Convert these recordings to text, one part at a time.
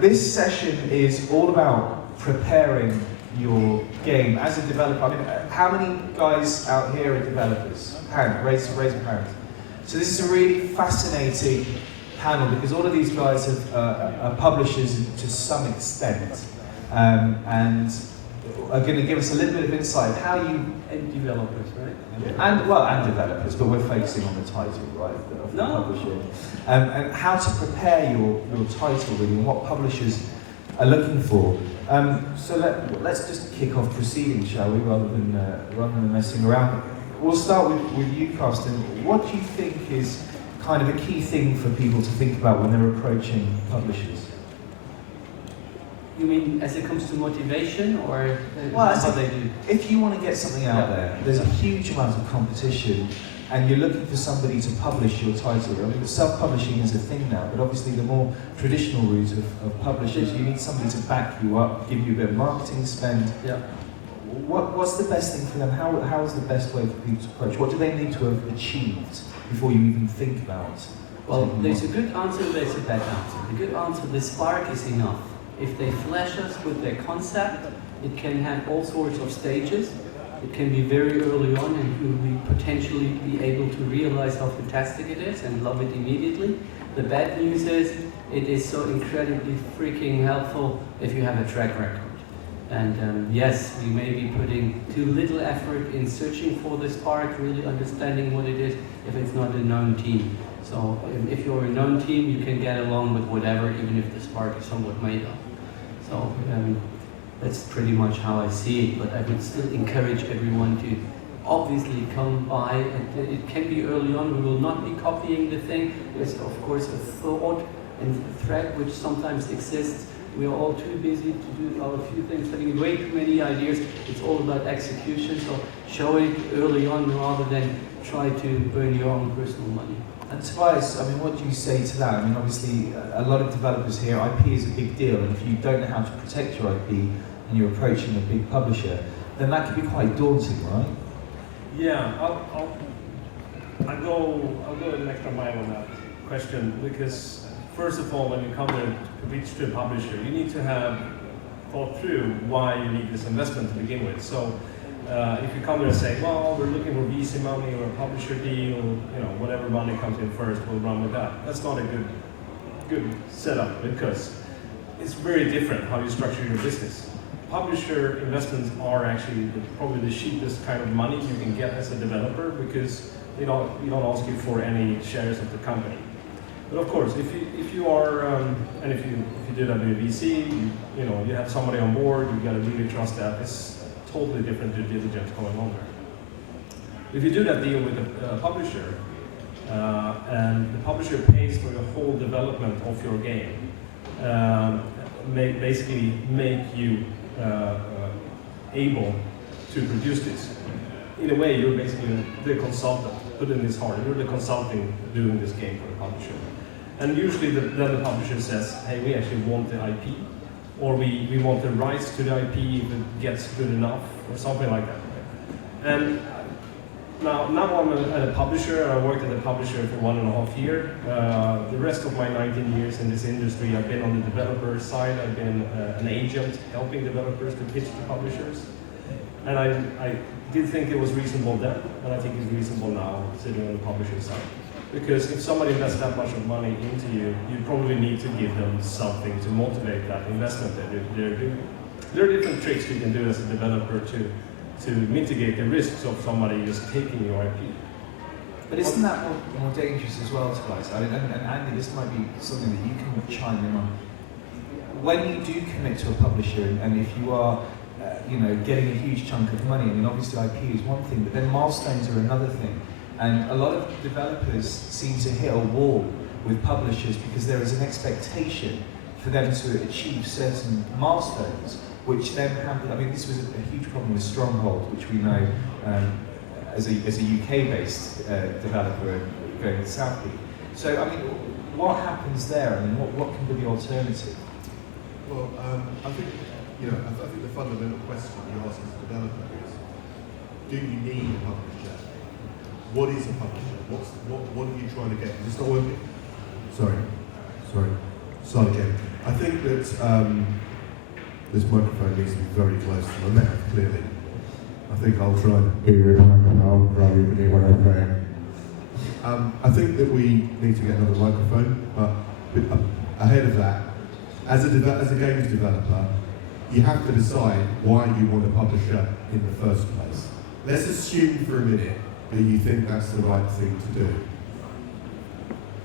This session is all about preparing your game as a developer. I mean, how many guys out here are developers? Raise a hand. So this is a really fascinating panel because all of these guys are publishers to some extent, and are going to give us a little bit of insight of how you And developers, right? and developers, but we're focusing on the title, right, of the publisher, and how to prepare your title really, and what publishers are looking for. So let's just kick off proceedings, shall we, rather than messing around. We'll start with you, Carsten. What do you think is kind of a key thing for people to think about when they're approaching publishers? You mean as it comes to motivation, or Well, how they do? If you want to get something out there, there's a huge amount of competition, and you're looking for somebody to publish your title. I mean, self-publishing is a thing now, but obviously the more traditional route of publishers, you need somebody to back you up, give you a bit of marketing spend. Yeah. What's the best thing for them? How is the best way for people to approach? What do they need to have achieved before you even think about? Well, there's a good answer, there's a bad answer. The good answer, the spark is enough. If they flash us with their concept, it can have all sorts of stages. It can be very early on, and you'll be potentially be able to realize how fantastic it is and love it immediately. The bad news is, it is so incredibly freaking helpful if you have a track record. And yes, you may be putting too little effort in searching for the spark, really understanding what it is, if it's not a known team. So if you're a known team, you can get along with whatever, even if the spark is somewhat made up. So that's pretty much how I see it, but I would still encourage everyone to obviously come by, and it can be early on. We will not be copying the thing. There's of course a thought and thread which sometimes exists. We are all too busy to do our few things, having way too many ideas. It's all about execution, so show it early on rather than try to earn your own personal money. And Tobias, I mean, what do you say to that? I mean, obviously, a lot of developers here, IP is a big deal, and if you don't know how to protect your IP and you're approaching a big publisher, then that can be quite daunting, right? Yeah, I'll go an extra mile on that question, because first of all, when you come to pitch to a publisher, you need to have thought through why you need this investment to begin with. So if you come there and say, well, we're looking for VC money or a publisher deal, whatever money comes in first, we'll run with that. That's not a good setup, because it's very different how you structure your business. Publisher investments are actually probably the cheapest kind of money you can get as a developer, because you don't ask you for any shares of the company. But of course, if you are, and if you do that with a VC, you have somebody on board, you got to really trust that. It's totally different due diligence going on there. If you do that deal with a publisher, and the publisher pays for the whole development of your game, basically make you able to produce this. In a way, you're basically the consultant, put in this hard, you're the consulting doing this game for the publisher. And usually then the publisher says, hey, we actually want the IP, or we want the rights to the IP if it gets good enough, or something like that. And now I'm a publisher, and I worked as a publisher for 1.5 years. The rest of my 19 years in this industry, I've been on the developer side, I've been an agent helping developers to pitch to publishers. And I did think it was reasonable then, and I think it's reasonable now, sitting on the publisher side. Because if somebody invests that much of money into you, you probably need to give them something to motivate that investment that they're doing. There are different tricks you can do as a developer to mitigate the risks of somebody just taking your IP. But isn't that more dangerous as well, Tobias? I mean, and Andy, this might be something that you can chime in on. When you do commit to a publisher, and if you are getting a huge chunk of money, I mean, obviously IP is one thing, but then milestones are another thing. And a lot of developers seem to hit a wall with publishers because there is an expectation for them to achieve certain milestones, which then happen. I mean, this was a huge problem with Stronghold, which we know as a UK-based developer going with Southpeak. So, I mean, what happens there? I mean, what can be the alternative? Well, I think the fundamental question you ask as a developer is, do you need a publisher? What is a publisher? What are you trying to get? It's not working. Sorry. Start again. I think that this microphone needs to be very close to my mouth, clearly. I think I'll try and hear it what I'm saying. I think that we need to get another microphone, but ahead of that, as a games developer, you have to decide why you want a publisher in the first place. Let's assume for a minute that you think that's the right thing to do.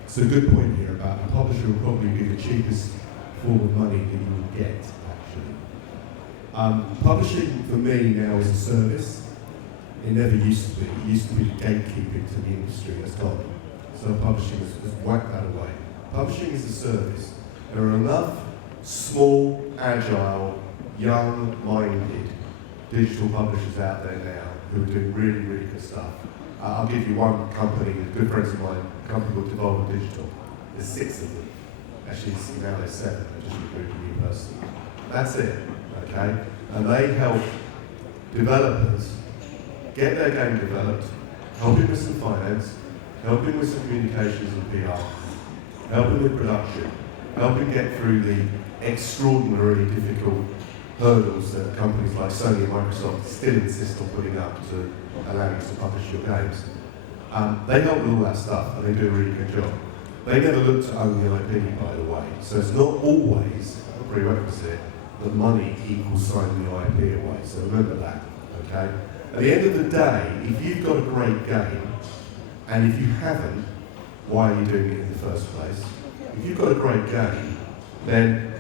It's a good point here about a publisher will probably be the cheapest form of money that you will get, actually. Publishing for me now is a service. It never used to be. It used to be gatekeeping to the industry. That's gone. So publishing has whacked that away. Publishing is a service. There are enough small, agile, young-minded digital publishers out there now who are doing really, really good stuff. I'll give you one company, good friends of mine, a company called Devolver Digital. There's 6 of them. Actually, now there's 7. I just recruited a new person. That's it, okay? And they help developers get their game developed, helping with some finance, helping with some communications and PR, helping with production, helping get through the extraordinarily difficult hurdles that companies like Sony and Microsoft still insist on putting up to allow you to publish your games. They help with all that stuff and they do a really good job. They never look to own the IP, by the way, so it's not always a prerequisite that money equals signing the IP away, so remember that, okay? At the end of the day, if you've got a great game, and if you haven't, why are you doing it in the first place? If you've got a great game, then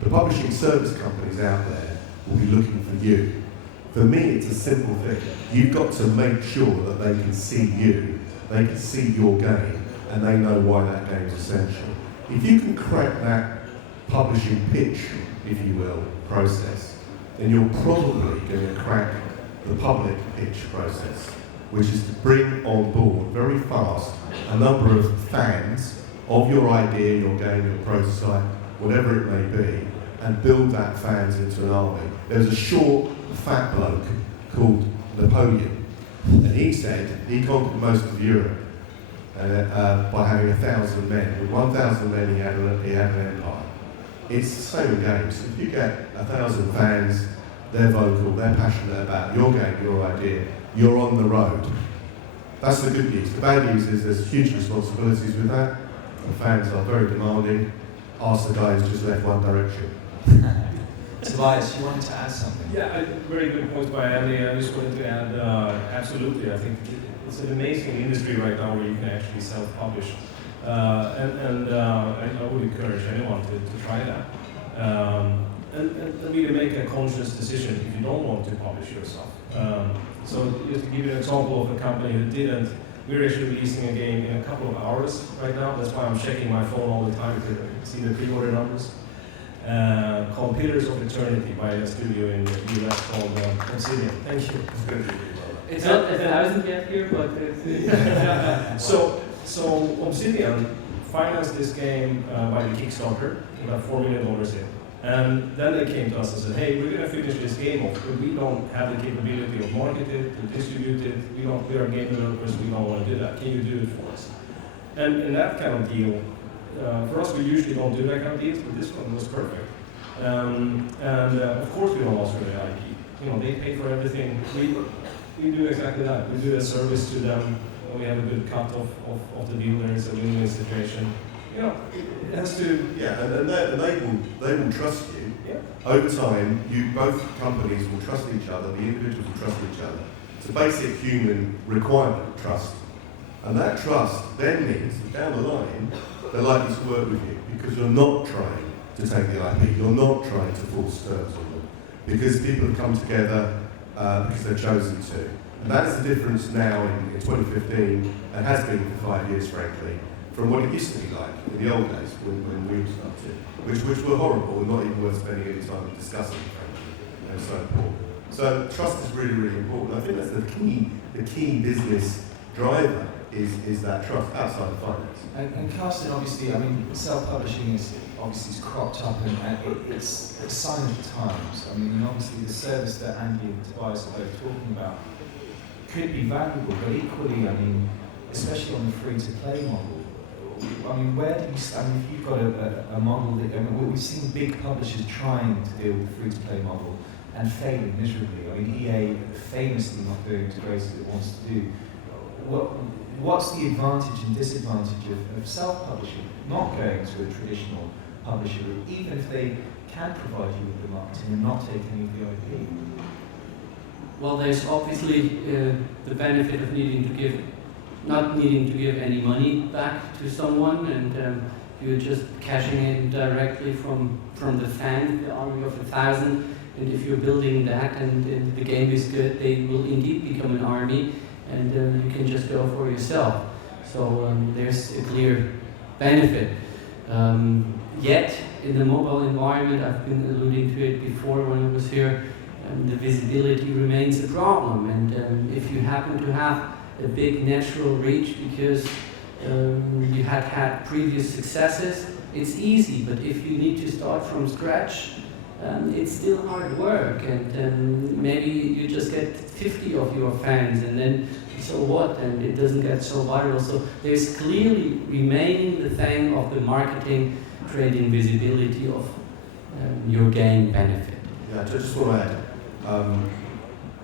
the publishing service companies out there will be looking for you. For me, it's a simple thing. You've got to make sure that they can see you, they can see your game, and they know why that game is essential. If you can crack that publishing pitch, if you will, process, then you're probably going to crack the public pitch process, which is to bring on board very fast a number of fans of your idea, your game, your prototype, whatever it may be, and build that fans into an army. There's a short, fat bloke called Napoleon, and he said he conquered most of Europe by having 1,000 men. With 1,000 men, he had an empire. It's the same in games. If you get 1,000 fans, they're vocal, they're passionate about your game, your idea, you're on the road. That's the good news. The bad news is there's huge responsibilities with that. The fans are very demanding. Ask the guy who's just left One Direction. Tobias, you wanted to add something? Yeah, very good point by Andy. I just wanted to add, absolutely, I think it's an amazing industry right now where you can actually self-publish. And I would encourage anyone to try that. And really make a conscious decision if you don't want to publish yourself. So just to give you an example of a company who didn't, we're actually releasing a game in a couple of hours right now. That's why I'm checking my phone all the time to see the pre-order numbers. Called Pillars of Eternity by a studio in the US called Obsidian. Thank you. It's not 1,000 yet here, but it's... So Obsidian financed this game by the Kickstarter, about $4 million in. And then they came to us and said, hey, we're going to finish this game off, but we don't have the capability of market it, to distribute it, we are game developers, we don't want to do that. Can you do it for us? And in that kind of deal, for us, we usually don't do that kind of deals, but this one was perfect. Of course we don't ask for the IP. You know, they pay for everything. We do exactly that. We do a service to them. We have a good cut of the deal. There is a win-win situation. You know, it has to. Yeah, and they will trust you. Yeah. Over time, both companies will trust each other. The individuals will trust each other. It's a basic human requirement, trust. And that trust then means that down the line, they're likely to work with you because you're not trying to take the IP. You're not trying to force terms on them because people have come together because they've chosen to. And that is the difference now in 2015, and has been for 5 years, frankly, from what it used to be like in the old days when we started, which were horrible and not even worth spending any time discussing, frankly. They were so important. So trust is really, really important. I think that's the key business driver is that trust outside of finance. And Carsten, obviously, I mean, self-publishing is cropped up and it's a sign of the times. I mean, and obviously the service that Andy and Tobias are both talking about could be valuable, but equally, I mean, especially on the free-to-play model, I mean, where do you? I mean, if you've got a model that, I mean, we've seen big publishers trying to deal with the free-to-play model and failing miserably. I mean, EA famously not doing as great as it wants to do. What's the advantage and disadvantage of self-publishing, not going to a traditional publisher, even if they can provide you with the marketing and not take any of the IP? Well, there's obviously the benefit of not needing to give any money back to someone, and you're just cashing in directly from the fan, the army of 1,000. And if you're building that and the game is good, they will indeed become an army, and you can just go for yourself. So there's a clear benefit. Yet, in the mobile environment, I've been alluding to it before when I was here, the visibility remains a problem. And if you happen to have a big natural reach because you had previous successes, it's easy. But if you need to start from scratch, it's still hard work, and maybe you just get 50 of your fans, and then so what, and it doesn't get so viral. So there's clearly remaining the thing of the marketing, creating visibility of your game benefit. Yeah, I just want to add,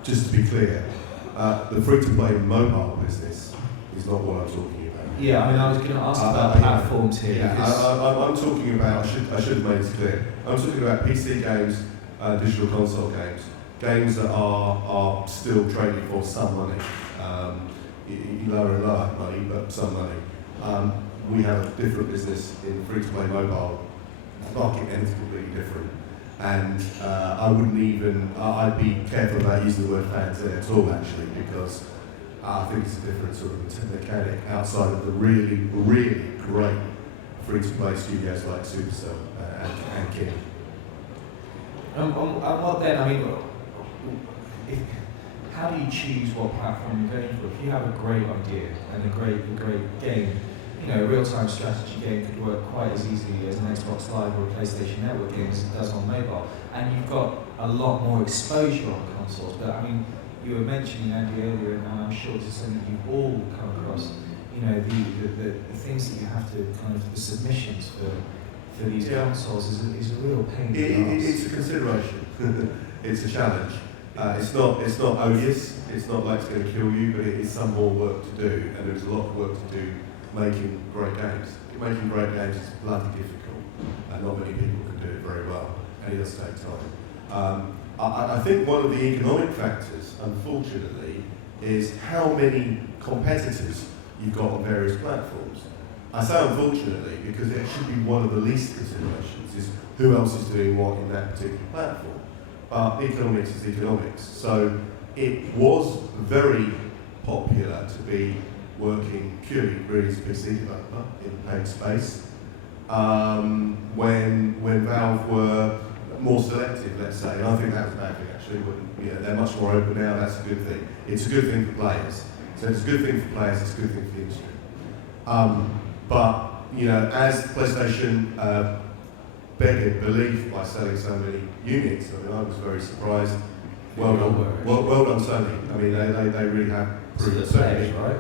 just to be clear, the free-to-play mobile business is not what I'm talking about. Yeah, I mean, I was going to ask about platforms here. Yeah, I'm talking about, I should have made it clear, I'm talking about PC games, digital console games, games that are still trading for some money, lower and lower money, but some money. We have a different business in free-to-play mobile, market ends completely different. And I wouldn't even, I'd be careful about using the word fans there at all actually, because I think it's a different sort of mechanic outside of the really, really great free-to-play studios like Supercell and King. And what then, I mean, how do you choose what platform you're going for? If you have a great idea and a great game, you know, a real-time strategy game could work quite as easily as an Xbox Live or a PlayStation Network game as it does on mobile, and you've got a lot more exposure on consoles. But I mean, you were mentioning Andy earlier, and I'm sure this is something you've all come across. You know, the things that you have to kind of, the submissions for these consoles is a real pain in the ass. It's a consideration. It's a challenge. It's not odious. It's not like it's going to kill you, but it is some more work to do, and there's a lot of work to do making great games. Making great games is bloody difficult, and not many people can do it very well, and it does take time. I think one of the economic factors, unfortunately, is how many competitors you've got on various platforms. I say unfortunately because it should be one of the least considerations, is who else is doing what in that particular platform. But economics is economics. So it was very popular to be working purely really as a PC developer in the paid space. When Valve were more selective, let's say, and I think that was a bad thing actually. When, they're much more open now. That's a good thing. It's a good thing for players. So it's a good thing for players. It's a good thing for the industry. But as PlayStation begged belief by selling so many units, I mean, I was very surprised. Well done, Sony. I mean, they really have proved certainly. Right?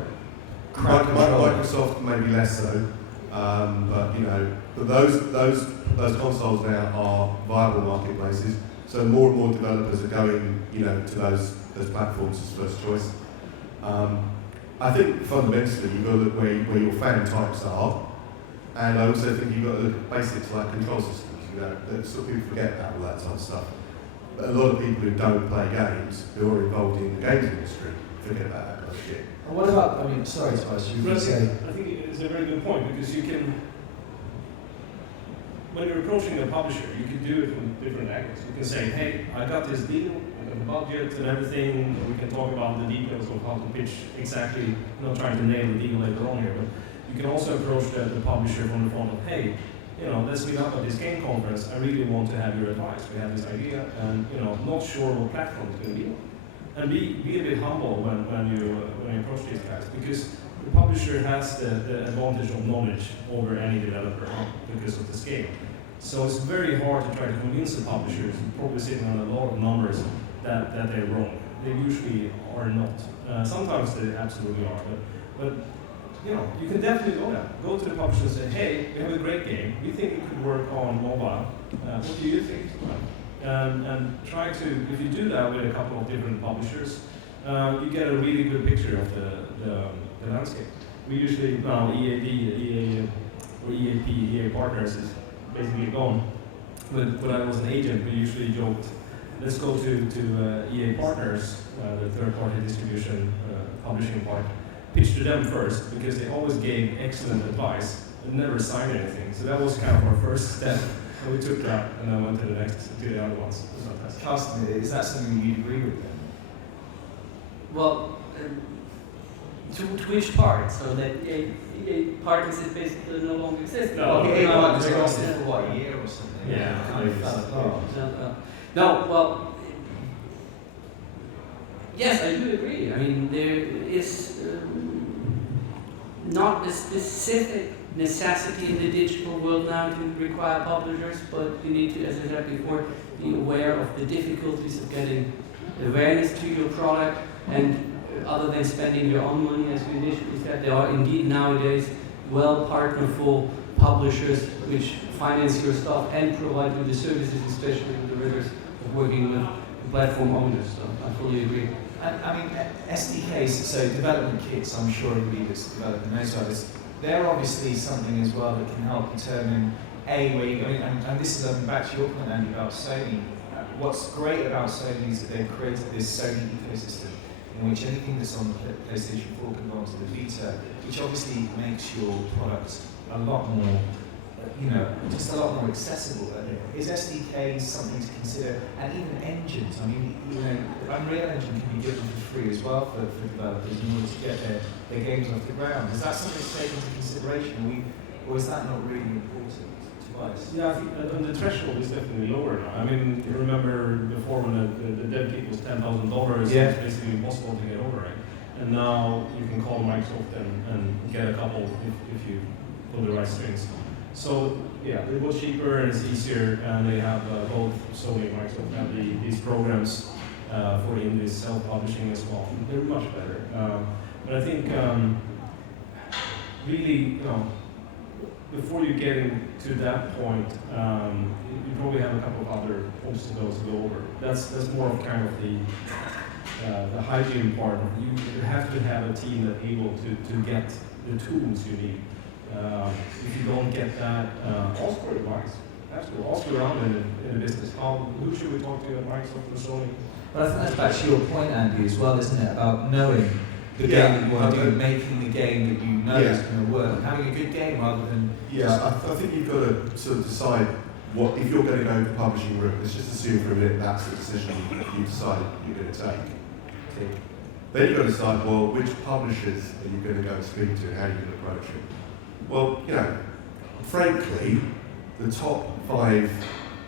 Microsoft maybe less so, but those consoles now are viable marketplaces. So more and more developers are going, to those platforms as first choice. I think fundamentally you've got to look where your fan types are, and I also think you've got to look at basics like control systems. That sort of people forget about all that type of stuff. But a lot of people who don't play games, who are involved in the games industry, forget about that kind of shit. And what about, sorry Tobias, you were say... I think it's a very good point, because you can, when you're approaching a publisher, you can do it from different angles. You can say, hey, I got this deal, I got the budget and everything, we can talk about the details of how to pitch exactly, not trying to nail the deal later on here, but you can also approach the publisher from the front of, hey, let's meet up at this game conference, I really want to have your advice. We have this idea, and not sure what platform it's going to be on. And be a bit humble when you approach these guys, because the publisher has the advantage of knowledge over any developer because of the scale. So it's very hard to try to convince the publishers, probably sitting on a lot of numbers, that they're wrong. They usually are not. Sometimes they absolutely are, but you can definitely go there. Go to the publisher and say, hey, we have a great game. We think it could work on mobile. What do you think? And try to, if you do that with a couple of different publishers, you get a really good picture of the landscape. We usually, now EA Partners is basically gone. But when I was an agent, we usually joked, let's go to EA Partners, the third-party distribution publishing part, pitch to them first, because they always gave excellent advice, but never signed anything. So that was kind of our first step. And we took that and then went to the other ones. It was fantastic. Carsten, is that something you'd agree with then? Well, to which part? So that EA Partners is basically no longer exists. No, Well, okay, EA no, Partners no, lasted no. for what, a year or something? Yeah, It kind of fell apart. No, well, yes, I do agree. I mean, there is not a specific necessity in the digital world now to require publishers, but you need to, as I said before, be aware of the difficulties of getting awareness to your product, and other than spending your own money, as you initially said, there are indeed nowadays well-partnerful publishers which finance your stuff and provide you the services, especially with the rigors of working with the platform owners. So I fully agree. I mean, SDKs, so development kits, I'm sure everybody that's developing those others, they're obviously something as well that can help determine where you go. And this is back to your point, Andy, about Sony. What's great about Sony is that they've created this Sony ecosystem in which anything that's on the PlayStation 4 can go onto the Vita, which obviously makes your product a lot more, just a lot more accessible. Is SDKs something to consider? And even engines, I mean, Unreal Engine can be given for free as well for developers in order to get their games off the ground. Is that something that's taken into consideration, or is that not really important to us? Yeah, I think the threshold is definitely lower now. I mean, you remember before when the dev kit was $10,000, Yeah. it was basically impossible to get over it. And now you can call Microsoft and get a couple if you pull the right strings. So yeah, it was cheaper and it's easier, and they have both Sony and Microsoft have these programs for indie self-publishing as well. They're much better. But I think really, before you get to that point, you probably have a couple of other obstacles to go over. That's more of kind of the hygiene part. You have to have a team that's able to get the tools you need. If you don't get that, ask for advice. Absolutely, ask around in the business. Who should we talk to at Microsoft or Sony? But I think that's back to your point, Andy, as well, isn't it? About knowing the Yeah, game that you want to do, and making the game that you know Yeah. is going to work, having a good game rather than Yeah, I think you've got to sort of decide what, if you're going to go the publishing route, let's just assume for a minute that's the decision you decided you're going to take. Then you've got to decide, well, which publishers are you going to go and speak to, and how are you going to approach it? Well, frankly, the top 5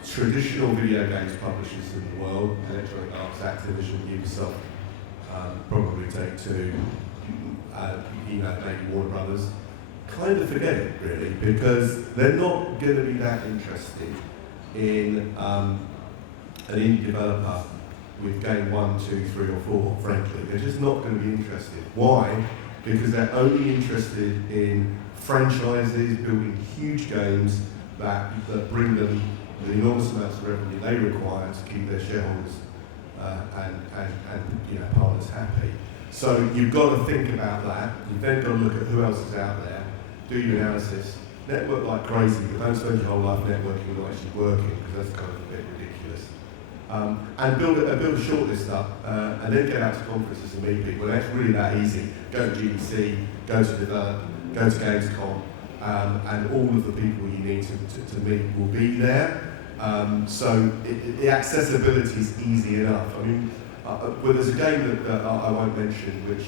traditional video games publishers in the world, Electronic Arts, Activision, Ubisoft, probably Take-Two, maybe Warner Brothers, kind of forget it really, because they're not going to be that interested in an indie developer with game 1, 2, 3 or 4, frankly. They're just not going to be interested. Why? Because they're only interested in franchises, building huge games that bring them the enormous amounts of revenue they require to keep their shareholders and partners happy. So you've got to think about that. You've then got to look at who else is out there, do your analysis, network like crazy, but don't spend your whole life networking and not actually working, because that's kind of a bit ridiculous. And build a shortlist up, and then get out to conferences and meet people. And it's really that easy. Go to GDC, go to Develop, go to Gamescom, and all of the people you need to meet will be there. So the accessibility is easy enough. I mean, well, there's a game that I won't mention, which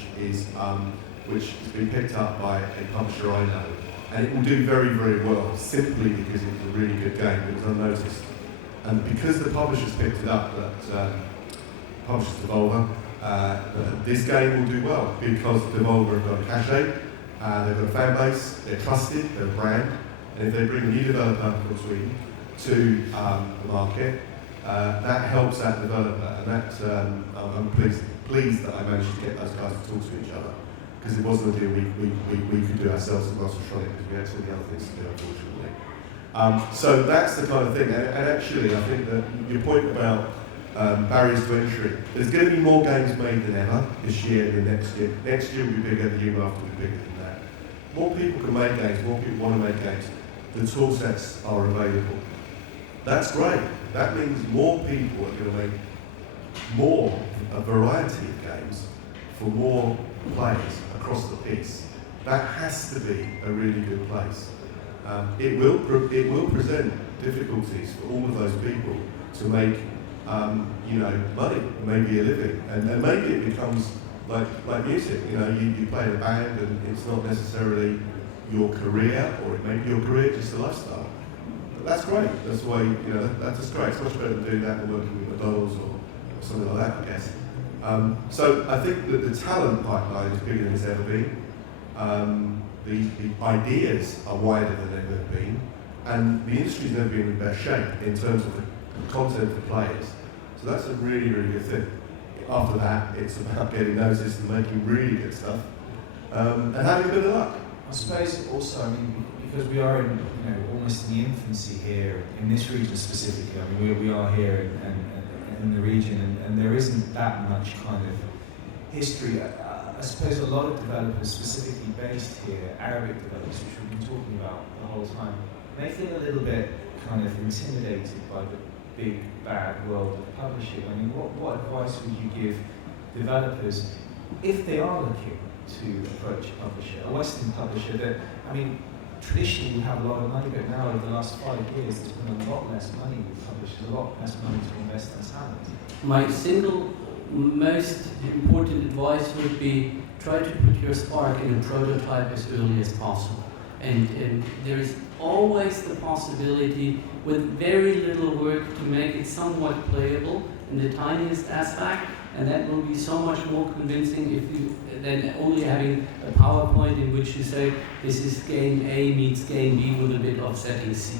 has been picked up by a publisher I know, and it will do very, very well, simply because it's a really good game. It was unnoticed. And because the publishers picked it up, that publishers Devolver, this game will do well, because Devolver have got a cachet, they've got a fan base, they're trusted, they're a brand, and if they bring a new developer from Sweden to the market, that helps that developer, and that I'm pleased that I managed to get those guys to talk to each other. because it wasn't a deal we could do ourselves at Rostronic because we had so many other things to do, unfortunately. So that's the kind of thing, and actually I think that your point about barriers to entry, there's going to be more games made than ever this year and next year. Next year will be bigger, the year after will be bigger than that. More people can make games, more people want to make games. The tool sets are available. That's great. That means more people are going to make a variety of games for more players across the piece. That has to be a really good place. It will present difficulties for all of those people to make money, maybe a living, and maybe it becomes like music. You play in a band, and it's not necessarily your career, or it may be your career, just a lifestyle. But that's great. That's why that's just great. It's much better than doing that than working with McDonald's or something like that, I guess. So I think that the talent pipeline is bigger than it's ever been. The ideas are wider than they've ever been, and the industry's never been in better shape in terms of the content for players. So that's a really, really good thing. After that, it's about getting noticed and making really good stuff, and having a bit of luck. I suppose also, because we are in, almost in the infancy here in this region specifically. We are here in the region, and there isn't that much kind of history. I suppose a lot of developers, specifically based here, Arabic developers, which we've been talking about the whole time, they feel a little bit kind of intimidated by the big bad world of publishing. What advice would you give developers if they are looking to approach a publisher, a Western publisher that, traditionally we have a lot of money, but now over the last 5 years there's been a lot less money with publishers, a lot less money to invest in talent. My single most important advice would be try to put your spark in a prototype as early as possible. And there is always the possibility with very little work to make it somewhat playable in the tiniest aspect, and that will be so much more convincing than only having a PowerPoint in which you say this is game A meets game B with a bit of setting C.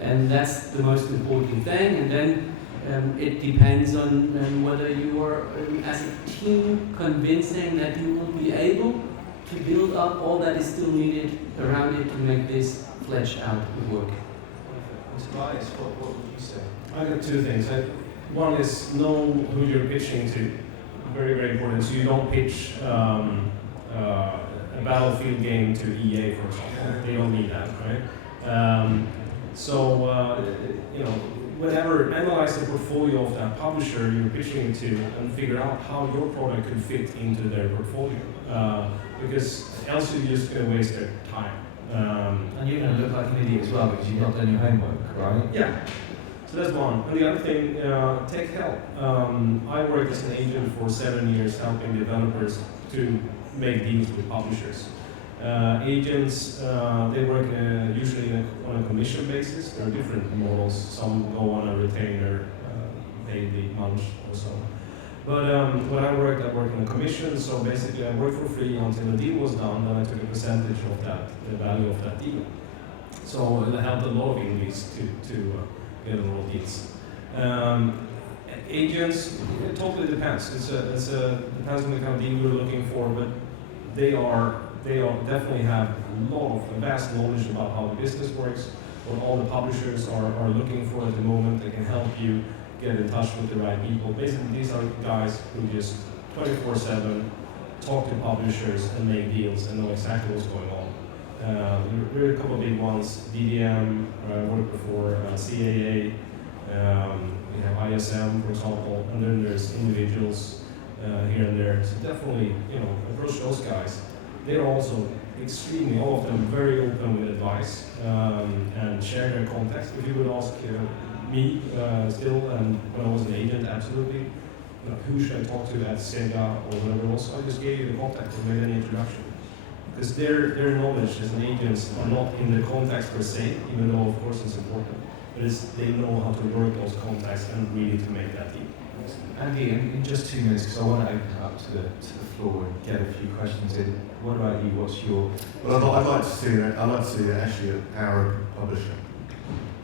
And that's the most important thing, and then it depends on whether you are, as a team, convincing that you will be able to build up all that is still needed around it to make this flesh out and work. Tobias, what would you say? I got two things. One is know who you're pitching to. Very, very important. So you don't pitch a Battlefield game to EA, for example. They don't need that, right? Whenever analyze the portfolio of that publisher you're pitching to and figure out how your product could fit into their portfolio. Because else you're just going to waste their time. And you're going to look like an idiot as well because you've not done your homework, right? Yeah. So that's one. And the other thing, take help. I worked as an agent for 7 years helping developers to make deals with publishers. Agents, they work usually on a commission basis. There are different models. Some go on a retainer, daily, month or so. But when I worked on a commission, so basically I worked for free until the deal was done, then I took a percentage of that, the value of that deal. So it helped a lot of indies to get a lot of deals. Agents, it totally depends. Depends on the kind of deal you're looking for, but they definitely have a vast knowledge about how the business works, what all the publishers are looking for at the moment. They can help you get in touch with the right people. Basically, these are guys who just 24/7 talk to publishers and make deals and know exactly what's going on. There are a couple of big ones. DDM, worked before, CAA, we have ISM, for example, and then there's individuals here and there. So definitely, approach those guys. They're also extremely, all of them, very open with advice and share their contacts. If you would ask me still, and when I was an agent, absolutely, who should I talk to at Sega or whatever else, I just gave you the contact and made an introduction. Because their knowledge as an agent are not in the contacts per se, even though of course it's important, but they know how to work those contacts and really to make that deal. Andy, in just 2 minutes, because I want to open it up to the floor and get a few questions in. What about you? What's your? Well, I'd like to see that. I'd like to see actually an Arab publisher.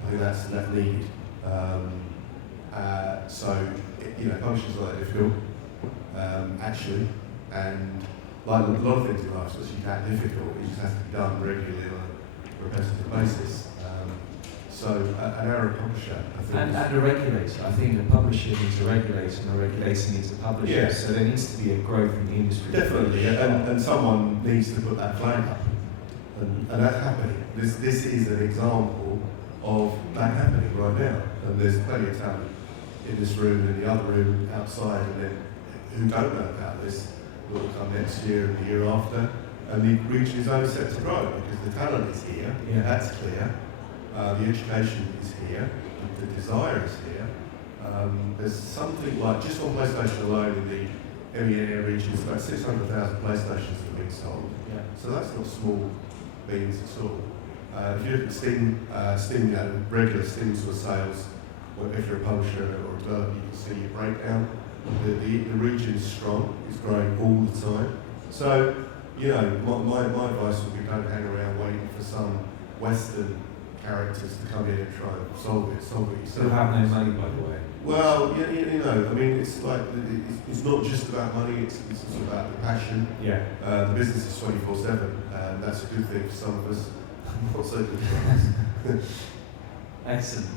I think that's needed. Publishers like that difficult, actually, and like a lot of things in life, especially that difficult, it just has to be done regularly on a repetitive basis. So an Arab publisher, I think. And a regulator. I think a publisher needs a regulator, and a regulator needs a publisher. Yeah. So there needs to be a growth in the industry. Definitely, and someone needs to put that flag up, and that's happening. This is an example of that happening right now, and there's plenty of talent in this room and in the other room outside, and then who don't know about this will come next year and the year after, and the region is only set to grow because the talent is here. Yeah. That's clear. The education is here. The desire is here. There's something like, just on PlayStation alone in the MENA region, it's about 600,000 PlayStations that are being sold. Yeah. So that's not small beans at all. If you look at Steam, regular Steam sort of sales, or if you're a publisher or a developer, you can see a breakdown. The region is strong, it's growing all the time. So, you know, my advice would be don't hang around waiting for some Western characters to come in and try and solve it yourself. Still have no money, by the way. Well, you know, I mean, it's like, it's not just about money, it's also about the passion. Yeah. The business is 24/7, and that's a good thing for some of us, not so good for us. Excellent.